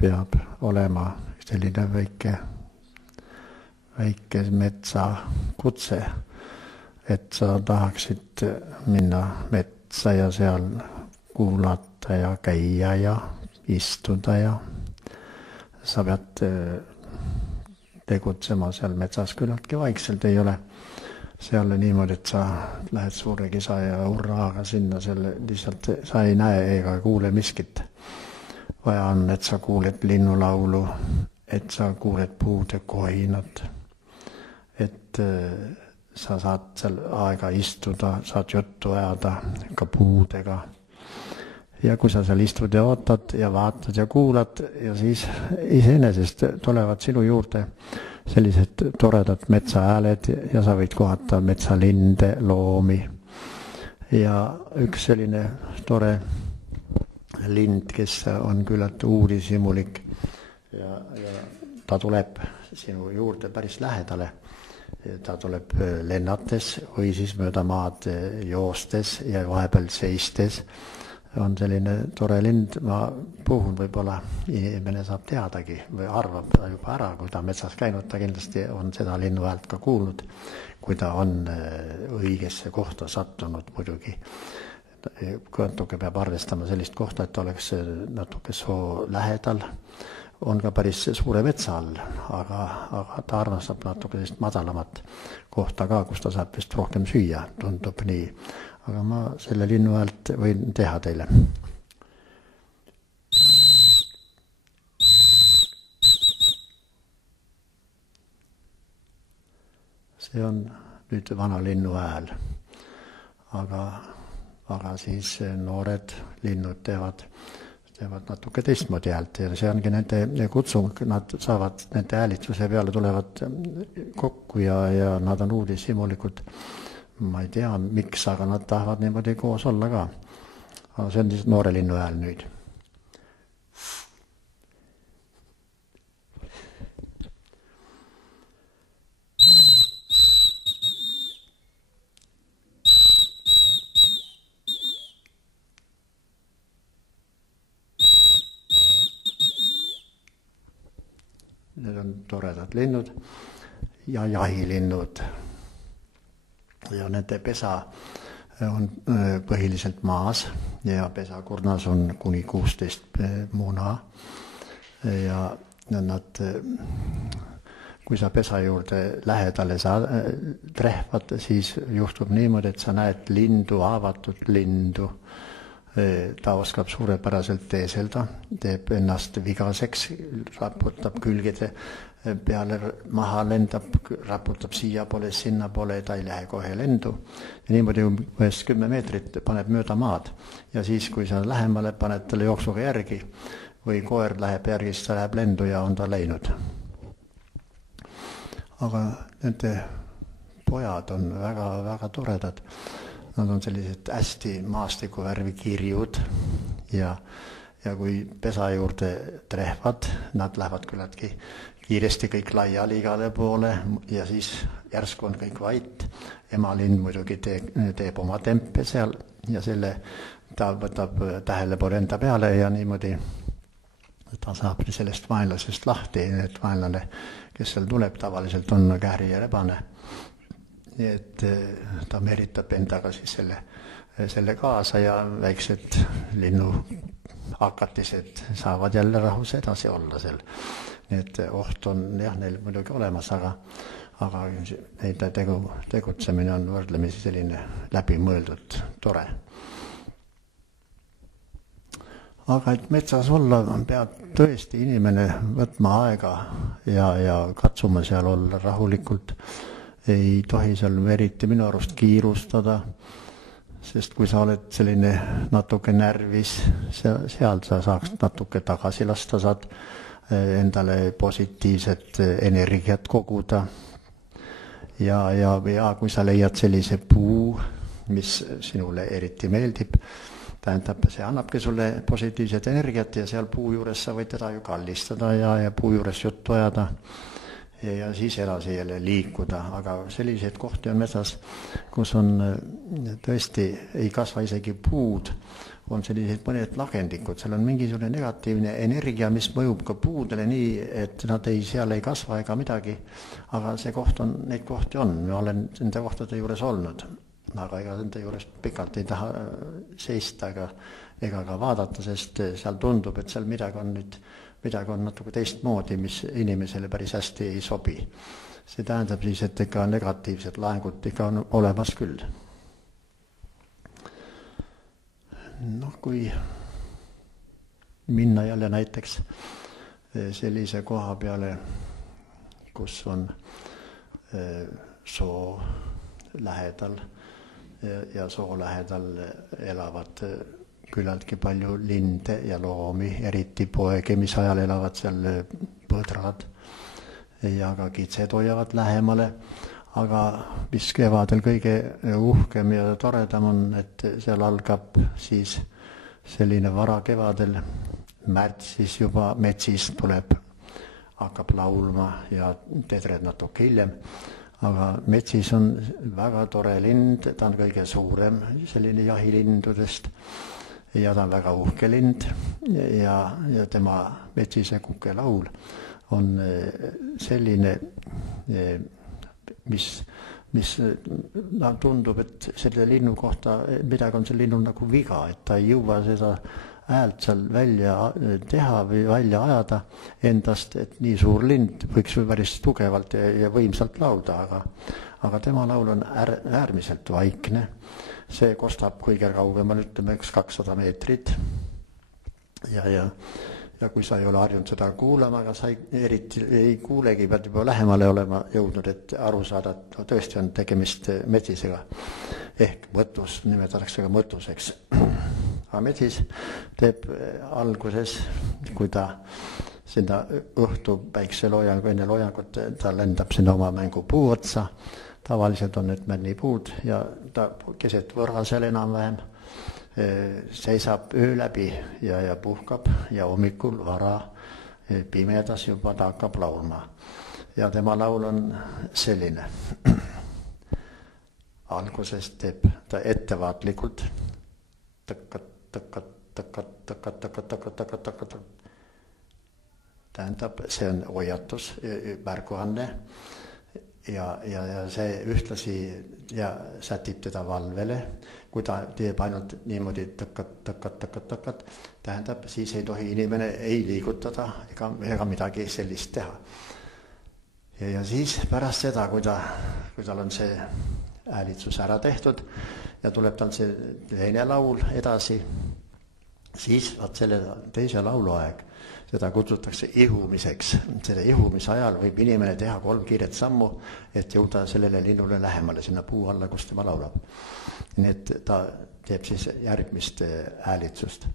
peab olema selline väike metsakutse, et sa tahaksid minna metsa ja seal kuulata ja käia ja istuda ja sa pead tegutsema seal metsas küllaltki vaikselt, ei ole seal niimoodi, et sa lähed suure kisa ja hurraaga sinna, selle lihtsalt sa ei näe ega kuule miskit. Vaja on, et sa kuuled linnulaulu, et sa kuuled puude kohinat, et sa saad seal aega istuda, saad juttu ajada ka puudega. Ja kui sa seal istud ja ootad ja vaatad ja kuulad ja siis iseenesest tulevad sinu juurde sellised toredad metsahääled ja sa võid kohata metsalinde, loomi. Ja üks selline tore lind, kes on küllalt uudishimulik ja ta tuleb sinu juurde päris lähedale. Ta tuleb lennates või siis mööda maad joostes ja vahepeal seistes. On selline tore lind, ma puhun võib-olla inimene saab teadagi või arvab ta juba ära, kui ta metsas käinud, ta kindlasti on seda linnu häält ka kuulnud, kui ta on õigesse kohta sattunud muidugi. Natuke peab arvestama sellist kohta, et oleks natuke soo lähedal, on ka päris suure metsa all, aga ta armastab natuke sellist madalamat kohta ka, kus ta saab vist rohkem süüa, tundub nii. Aga ma selle linnu häält võin teha teile. See on nüüd vana linnu hääl, aga siis noored linnud teevad natuke teistmoodi häält ja see ongi nende kutsung, nad saavad nende häälitsuse peale tulevad kokku ja nad on uudishimulikud. Ma ei tea, miks, aga nad tahavad niimoodi koos olla ka. Aga see on siis noore linnu hääl nüüd. Need on toredad linnud ja jahilinnud. Ja nende pesa on põhiliselt maas ja pesakurnas on kuni 16 muna ja nad, kui sa pesa juurde lähedale trehvad, siis juhtub niimoodi, et sa näed lindu, avatud lindu. Ta oskab suurepäraselt teeselda, teeb ennast vigaseks, raputab külgede peale maha, lendab, raputab siia poole, sinna poole, ta ei lähe kohe lendu. Ja niimoodi 10 meetrit paneb mööda maad. Ja siis, kui sa lähemale paned talle jooksuga järgi või koer läheb järgi, siis ta läheb lendu ja on ta läinud. Aga nende pojad on väga toredad. Nad on sellised hästi maastikuvärvi kirjud ja kui pesa juurde trehvad, nad lähevad küllaltki kiiresti kõik laiali igale poole ja siis järsku on kõik vait. Emalind muidugi teeb oma tempe seal ja selle ta võtab tähelepanu enda peale ja niimoodi ta saab sellest vaenlasest lahti. Et vaenlane, kes seal tuleb, tavaliselt on kääri ja rebane. Nii et ta meritab endaga siis selle kaasa ja väiksed linnu hakatised saavad jälle rahus edasi olla seal. Nii et oht on jah, neil muidugi olemas, aga nende tegutsemine on võrdlemisi selline läbimõeldud tore. Aga et metsas olla peab tõesti inimene võtma aega ja katsuma seal olla rahulikult. Ei tohi seal eriti minu arust kiirustada, sest kui sa oled selline natuke närvis, seal sa saaks natuke tagasi lasta, saad endale positiivset energiat koguda. Ja kui sa leiad sellise puu, mis sinule eriti meeldib, tähendab, see annabki sulle positiivset energiat ja seal puu juures sa võid teda ju kallistada ja puu juures juttu ajada. Ja siis edasi jälle liikuda, aga selliseid kohti on metsas, kus on tõesti ei kasva isegi puud, on sellised mõned lagendikud, seal on mingisugune negatiivne energia, mis mõjub ka puudele nii, et nad seal ei kasva ega midagi, aga see koht on, neid kohti on, ma olen nende kohtade juures olnud, aga ega nende juures pikalt ei taha seista ega ka vaadata, sest seal tundub, et seal midagi on natuke teistmoodi, mis inimesele päris hästi ei sobi. See tähendab siis, et ikka negatiivsed laengud ikka on olemas küll. Noh, kui minna jälle näiteks sellise koha peale, kus on soo lähedal ja soo lähedal elavad küllaltki palju linde ja loomi, eriti poegemise ajal elavad seal põdrad ja ka kitsed hoiavad lähemale. Aga mis kevadel kõige uhkem ja toredam on, et seal algab siis selline varakevadel, märtsis juba metsis hakkab laulma ja tedred natuke hiljem. Aga metsis on väga tore lind, ta on kõige suurem selline jahilindudest ja ta on väga uhke lind ja tema metsise kukelaul on selline, mis tundub, et selle linnu kohta midagi on selle linnul nagu viga, et ta ei jõua seda häält seal välja teha või välja ajada endast, et nii suur lind võiks päris tugevalt ja võimsalt laulda, aga tema laul on äärmiselt vaikne. See kostab kõige kaugemal, ütleme 200 meetrit ja kui sa ei ole harjunud seda kuulama, aga sa eriti ei kuulegi, pead juba lähemale olema jõudnud, et aru saada, et tõesti on tegemist metsisega. Ehk mõttus, nimetatakse ka mõttuseks. Aga metsis teeb alguses, kui ta sinna õhtu päikseloojangu, enne loojangut, ta lendab sinna oma mängupuu otsa. Tavaliselt on need männipuud ja ta keset võrra seal enam-vähem seisab öö läbi ja puhkab ja hommikul vara pimedas juba ta hakkab laulma. Ja tema laul on selline. Alguses teeb ta ettevaatlikult tähendab, see on hoiatus, märguanne ja see ühtlasi ja sätib teda valvele. Kui ta teeb ainult niimoodi tõkkat, tähendab, siis ei tohi inimene ei liigutada ega midagi sellist teha. Ja siis pärast seda, kui tal on see häälitsus ära tehtud ja tuleb tal see teine laul edasi, siis selle teise laulu aeg, seda kutsutakse ihumiseks. Selle ihumise ajal võib inimene teha 3 kiiret sammu, et jõuda sellele linnule lähemale, sinna puu alla, kus tema laulab. Nii et ta teeb siis järgmist häälitsust.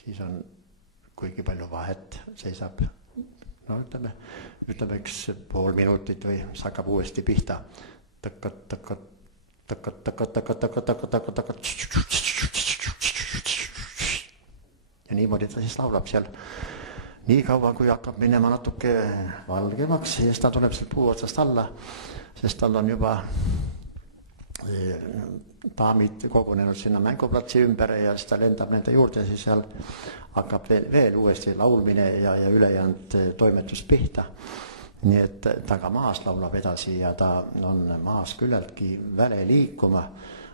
Siis on kuigi palju vahet, seisab, no ütleme üks pool minutit või see hakkab uuesti pihta. Ja niimoodi ta siis laulab seal. Nii kaua, kui hakkab minema natuke valgemaks, ja siis ta tuleb seal puu otsast alla, sest tal on juba daamid kogunenud sinna mänguplatsi ümber ja siis ta lendab nende juurde, siis seal hakkab veel uuesti laulmine ja ülejäänud toimetus pihta. Nii et ta ka maas laulab edasi ja ta on maas küllaltki väle liikuma.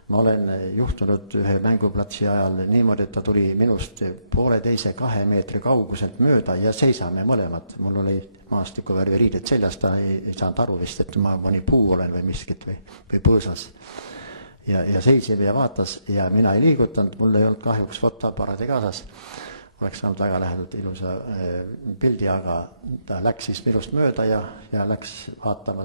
Ma olen juhtunud ühe mänguplatsi ajal niimoodi, et ta tuli minust 1,5–2 meetri kauguselt mööda ja seisame mõlemad. Mul oli maastikuvärvi riided seljas, ta ei saanud aru vist, et ma mõni puu olen või miskit või põõsas. Ja seisib ja vaatas ja mina ei liigutanud, mul ei olnud kahjuks fotoaparaadi kaasas. Oleks saanud väga lähedalt ilusa pildi, aga ta läks siis minust mööda ja läks vaatama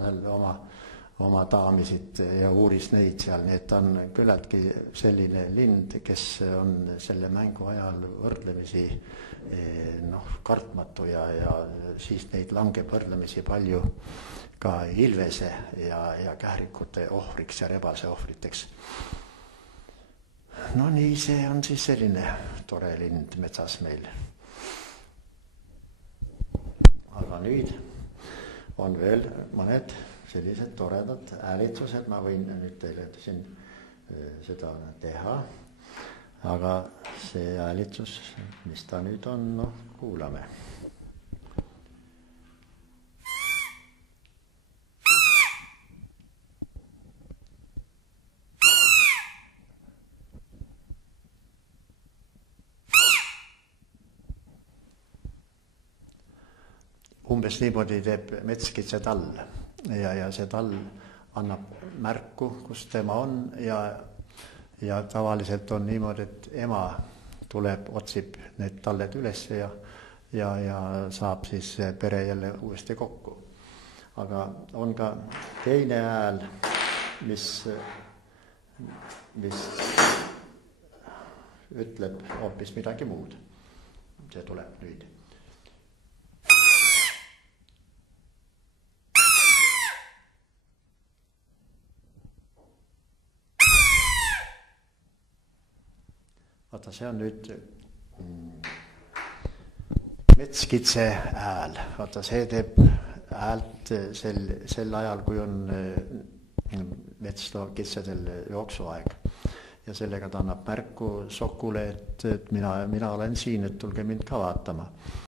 oma daamisid ja uuris neid seal, nii et on küllaltki selline lind, kes on selle mängu ajal võrdlemisi kartmatu ja siis neid langeb võrdlemisi palju ka ilvese ja kährikute ohvriks ja rebase ohvriteks. No nii, see on siis selline tore lind metsas meil. Aga nüüd on veel mõned sellised toredad häälitsused, ma võin nüüd teile siin seda teha, aga see häälitsus, mis ta nüüd on, noh, kuulame. Umbes niimoodi teeb metskitse tall ja see tall annab märku, kus tema on ja tavaliselt on niimoodi, et ema tuleb, otsib need talled üles ja saab siis pere jälle uuesti kokku. Aga on ka teine hääl, mis ütleb hoopis midagi muud. See tuleb nüüd. Vaata, see on nüüd metskitse hääl. Vaata, see teeb häält sel ajal, kui on metskitsedel jooksuaeg. Ja sellega ta annab märku sokule, et mina olen siin, et tulge mind ka vaatama.